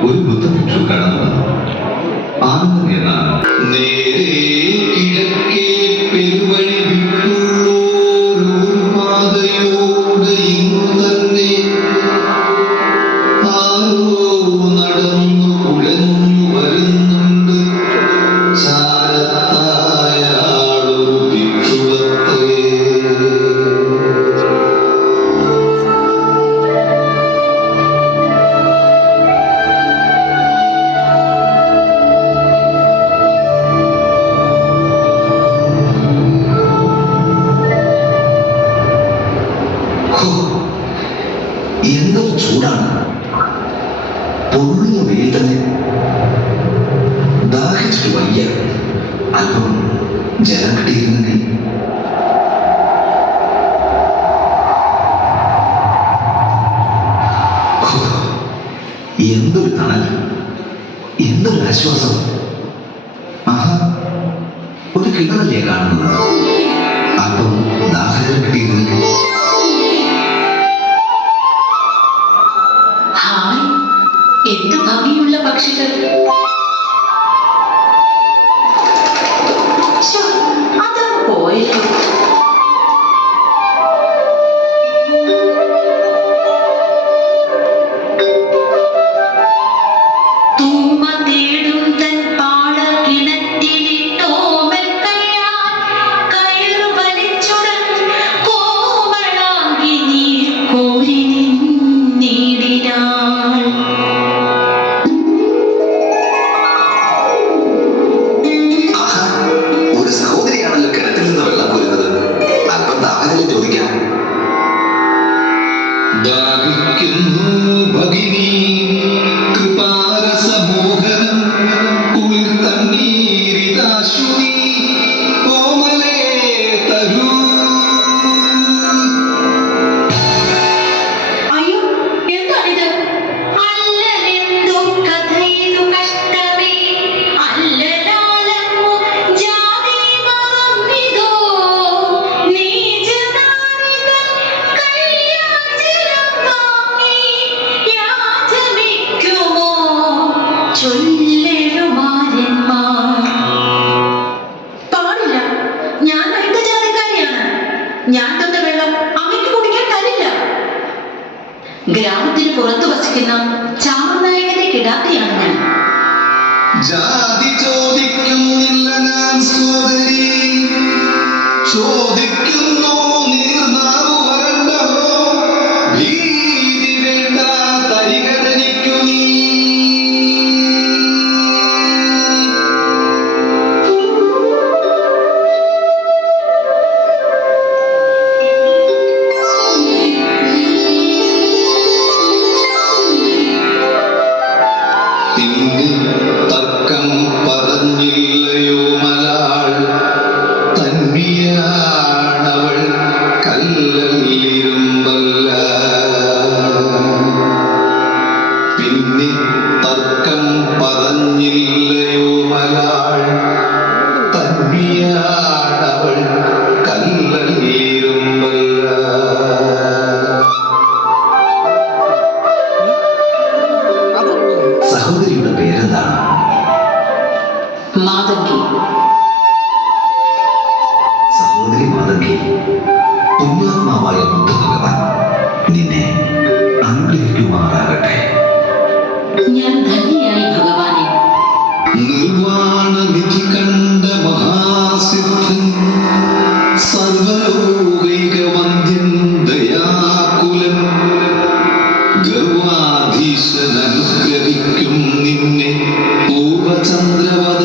ഒരു ബുദ്ധഭിക്ഷു കടന്നു വന്നു ആനന്ദൻ എന്ന നേരെ കിഴക്കേ പെരുവഴി നടന്നു കുഴഞ്ഞു വരുന്നുണ്ട് എന്തൊരു ചൂടാണ്. പൊള്ളിയ തന്നെ. ദാഹിച്ചിട്ട് വയ്യ. അല്പം ജലം കിട്ടിയിരുന്നെങ്കിൽ. ഹോ, എന്തൊരു തണൽ. എന്തൊരു ആശ്വാസം. ആഹാ ഒരു കിണറല്ലേ കാണുന്നത്? അല്പം ദാഹജലം കിട്ടിയിരുന്നെങ്കിൽ. ഗ്രാമത്തിന് പുറത്തു വസിക്കുന്ന ചാമനായകന്റെ കിടാത്തിയാണ് ഞാൻ. ജാതി ചോദിക്കുന്നില്ല ഞാൻ സോദരി തർക്കം പറഞ്ഞില്ലയോ മലാൾ? തന്നിയാണവൾ കല്ലല്ലിരുമ്പല്ല. പിന്നെ തർക്കം പറഞ്ഞില്ലയോ മലാൾ? തന്നിയാണവൾ കല്ലല്ലിരുമ്പല്ല. Alexandra